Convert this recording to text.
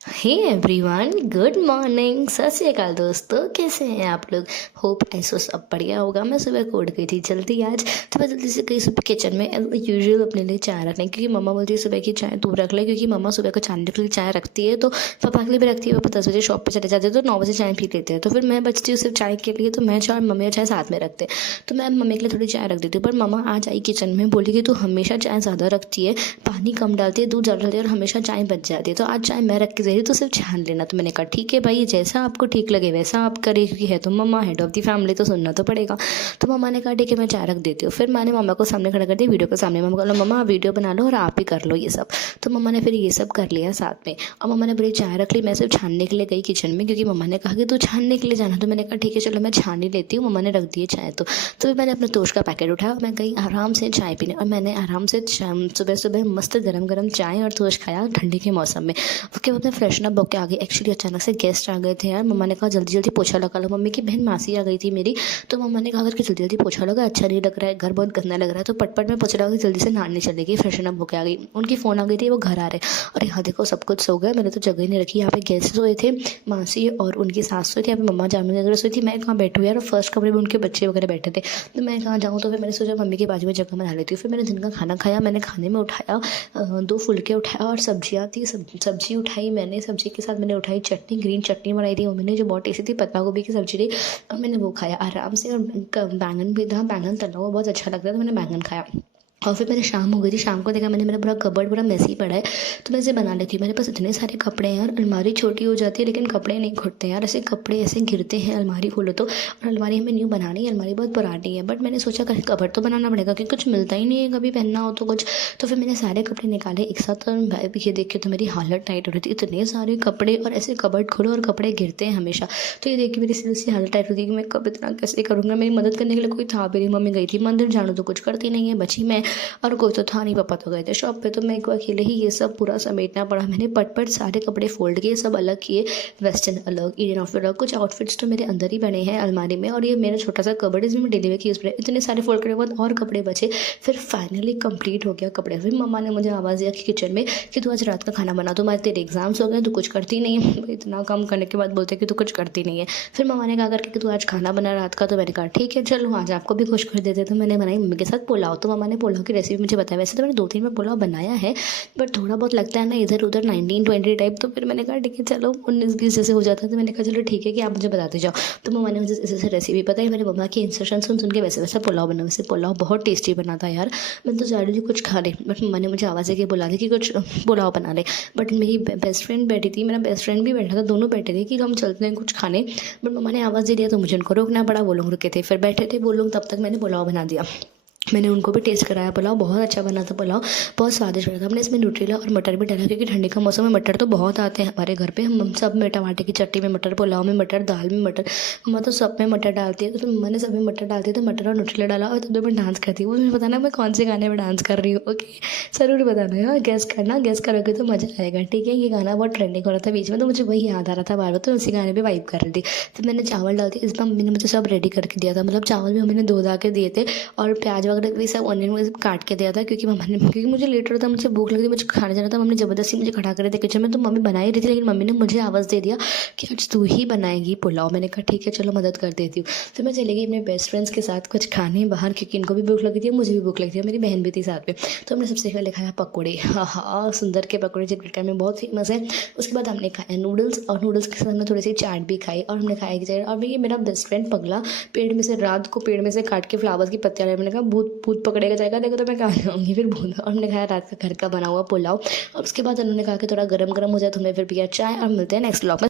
Hey everyone, good morning. सत श्री अकाल दोस्तों, कैसे हैं आप लोग। होप ऐसा सब बढ़िया होगा। मैं सुबह को उठ गई थी जल्दी आज, तो मैं जल्दी से गई सुबह किचन में यूजुअल अपने लिए चाय रखने, क्योंकि मम्मा बोलती है सुबह की चाय तू रख ले, क्योंकि मम्मा सुबह को चाय के लिए चाय रखती है, तो पापा के लिए भी रखती है। पापा 10 बजे शॉप पर चले जाते हैं तो 9 बजे चाय पी लेते हैं, तो फिर मैं बचती हूँ सिर्फ चाय के लिए, तो मैं चाय और मम्मी और चाय साथ में रखते हैं। तो मैं मम्मी के लिए थोड़ी चाय रख देती हूँ, पर मम्मा आज आई किचन में, बोली कि तू हमेशा चाय ज़्यादा रखती है, पानी कम डालती है, दूध ज़्यादा डालती है और हमेशा चाय बच जाती है, तो आज चाय मैं रख के दे रही, तो सिर्फ छान लेना। तो मैंने कहा ठीक है भाई, जैसा आपको ठीक लगे वैसा आप करिए, क्योंकि है तो मम्मा, हेड ऑफ द फैमिली, तो सुनना तो पड़ेगा। तो मम्मा ने कहा ठीक है मैं चाय रख देती हूँ। फिर मैंने मम्मा को सामने खड़ा कर दिया, वीडियो के सामने। मम्मा बोला मम्मा वीडियो बना लो और आप ही कर लो ये सब। तो मम्मा ने फिर ये सब कर लिया साथ में, और मम्मा ने बड़ी चाय रख ली। मैं सिर्फ छानने के लिए गई किचन में, क्योंकि मम्मा ने कहा कि तू छानने के लिए जाना, तो मैंने कहा ठीक है चलो मैं छान ही लेती हूँ। मम्मा ने रख दी चाय, तो फिर मैंने अपने तोश का पैकेट उठाया और मैं गई आराम से चाय पीने, और मैंने आराम से सुबह सुबह मस्त गरम गरम चाय और तोश खाया ठंडी के मौसम में। उसके बाद मैं फ्रेशन अप होकर आ गई। एक्चुअली अचानक से गेस्ट आ गए थे यार। मम्मा ने कहा जल्दी जल्दी पोछा लगा लो। मम्मी की बहन मासी आ गई थी मेरी, तो मम्मा ने कहा अगर कि जल्दी जल्दी पोछा लगा, अच्छा नहीं लग रहा है, घर बहुत गंदा लग रहा है, तो पटपट में पोछा लगा जल्दी से नहाने चली गई, फ्रेशन अप होकर आ गई। उनकी फ़ोन आ गई थी, वो घर आ रहे, और यहाँ देखो सब कुछ सो गए, मैंने तो जगह ही नहीं रखी। यहाँ पे गेस्ट सोए थे, मासी और उनकी सास सोई थी, यहाँ पे मम्मा जामुन वगैरह सोई थी। मैं कहाँ बैठूँ यार, फर्स्ट कमरे में उनके बच्चे वगैरह बैठे थे, तो मैं कहाँ जाऊँ। तो फिर मैंने सोचा मम्मी के बाजू में जगह बना लेती हूँ। फिर मैंने दिन का खाना खाया। मैंने खाने में उठाया 2 फुलके उठाया और सब्जियाँ थी, सब्जी उठाई मैंने। सब्जी के साथ मैंने उठाई चटनी, ग्रीन चटनी बनाई थी मम्मी ने, जो बहुत टेस्टी थी, पत्ता गोभी की सब्जी थी, और मैंने वो खाया आराम से। और बैंगन भी था, बैंगन तला हुआ बहुत अच्छा लगता था, तो मैंने बैंगन खाया। और फिर मेरे शाम हो गई थी। शाम को देखा मैंने, मेरा पूरा कबर्ड पूरा मेसी पड़ा है, तो मैं इसे बना लेती हूँ। मेरे पास इतने सारे कपड़े हैं यार, अलमारी छोटी हो जाती है लेकिन कपड़े नहीं घुटते यार, ऐसे कपड़े ऐसे गिरते हैं अलमारी खोलो तो। और अलमारी हमें न्यू बनानी है, अलमारी बहुत पुरानी है, बट मैंने सोचा कहीं कबर्ड तो बनाना पड़ेगा, क्योंकि कुछ मिलता ही नहीं है कभी पहनना हो तो कुछ। तो फिर मैंने सारे कपड़े निकाले एक साथ, और ये देख के तो मेरी हालत टाइट हो रही थी, इतने सारे कपड़े, और ऐसे कबर्ड खोलो और कपड़े गिरते हैं हमेशा। तो ये देख के मेरी सीरियसली हालत टाइट होती है कि मैं कब इतना कैसे करूँगा। मेरी मदद करने के लिए कोई था भी नहीं। मम्मी गई थी मंदिर, जानो तो कुछ करती नहीं है, बची मैं, और कोई तो था नहीं, पापा तो गए थे शॉप पे, तो मेरे को अकेले ही ये सब पूरा समेटना पड़ा। मैंने पट सारे कपड़े फोल्ड किए, सब अलग किए, वेस्टर्न अलग, इंडियन आउटफिट अलग। कुछ आउटफिट्स तो मेरे अंदर ही बने हैं अलमारी में, और ये मेरा छोटा सा कबर्ड इसमें मैं डेली वेयर की यूज़ पर। इतने सारे फोल्ड करने के बाद और कपड़े बचे, फिर फाइनली कंप्लीट हो गया कपड़े। फिर मम्मा ने मुझे आवाज़ दिया कि किचन में कि तू आज रात का खाना बना, तुम्हारे तेरे एग्जाम्स हो गए, तू कुछ करती नहीं है। इतना कम करने के बाद बोलते कि तू कुछ करती नहीं है। फिर मम्मा ने कहा करके कि तू आज खाना बना रात का, तो मैंने कहा ठीक है चलो आज आपको भी खुश कर देते। तो मैंने बनाई मम्मी के साथ पुलाव। तो मम्मा ने पुलाव की रेसिपी मुझे बताया। वैसे तो मैंने 2-3 बार पुलाव बनाया है, बट थोड़ा बहुत लगता है ना इधर उधर 19-20 टाइप, तो फिर मैंने कहा ठीक है चलो 19-20 जैसे हो जाता है, तो मैंने कहा चलो ठीक है कि आप मुझे बताते जाओ। तो मम्मा ने मुझे जैसे रेसिपी बताई, मेरे मम्मा की इंस्ट्रक्शन सुन के वैसे वैसा पुलाव बना। वैसे पुलाव बहुत टेस्टी बना था यार। मैं तो जा रही थी कुछ खाने, बट मम्मा ने मुझे आवाज़ के बुला दी कि कुछ पुलाव बना ले। बट मेरी बेस्ट फ्रेंड बैठी थी, मेरा बेस्ट फ्रेंड भी बैठा था, दोनों बैठे थे कि हम चलते हैं कुछ खाने, बट मम्मा ने आवाज़ दे दिया तो मुझे उनको रोकना पड़ा। वो लोग रुके थे, फिर बैठे थे वो लोग, तब तक मैंने पुलाव बना दिया। मैंने उनको भी टेस्ट कराया पुलाव, बहुत अच्छा बना था पुलाव, बहुत स्वादिष्ट बना था। हमने इसमें न्यूट्रेला और मटर भी डाला, क्योंकि ठंडी का मौसम में मटर तो बहुत आते हैं हमारे घर पे। हम सब में टमाटर की चटनी में मटर, पुलाव में मटर, दाल में मटर, मम्मा तो सब में मटर डालती है। तो मम्मा ने सब में मटर डालती है, तो मटर और न्यूट्रेला डाला, और तब मैं डांस करती हूँ। मुझे बताना मैं कौन से गाने में डांस कर रही हूँ, ओके ज़रूर बताना यार, गेस करना, गेस करोगे तो मज़ा आएगा, ठीक है। ये गाना बहुत ट्रेंडिंग हो रहा था बीच में, तो मुझे वही याद आ रहा था बार बार, तो उसी गाने पर वाइब कर रही थी। फिर मैंने चावल डाल दिए। इस बार मम्मी ने मुझे सब रेडी करके दिया था, मतलब चावल भी मम्मी ने धो धा के दिए थे, और प्याज वगैरह भी सब ऑनियन मुझे काट के दिया था, क्योंकि मम्मा ने, क्योंकि मुझे लेट हो रहा था, मुझे भूख लग रही, मुझे खाने जाना था। मम्मी ने ज़बरदस्ती मुझे खड़ा कर दिया किचन में, तो मम्मी बना ही रही थी, लेकिन मम्मी ने मुझे आवाज़ दे दिया कि आज तू ही बनाएगी पुलाव। मैंने कहा ठीक है चलो मदद कर देती हूँ। फिर मैं चली गई अपने बेस्ट फ्रेंड्स के साथ कुछ खाने बाहर, क्योंकि इनको भी भूख लगी थी, मुझे भी भूख लगी थी, मेरी बहन भी थी साथ में। तो हमने सबसे पहले खाया पकौड़े, हाँ सुंदर के पकौड़े जो क्रिकेट में बहुत फेमस है। उसके बाद हमने खाया नूडल्स, और नूडल्स के साथ हमने थोड़ी सी चाट भी खाई, और हमने खाया कि और ये मेरा बेस्ट फ्रेंड पगला पेड़ में से रात को पेड़ में से काट के फ्लावर्स की पत्तियाँ लाया। मैंने कहा भूत भूत पकड़ेगा जाएगा, देखो तो मैं कहाँ जाऊँगी। फिर भूत, और हमने खाया रात का घर का बना हुआ पुलाव, और उसके बाद उन्होंने कहा कि थोड़ा गरम गरम हो जाए, तो हमने फिर पिया चाय। और मिलते हैं नेक्स्ट ब्लॉग में।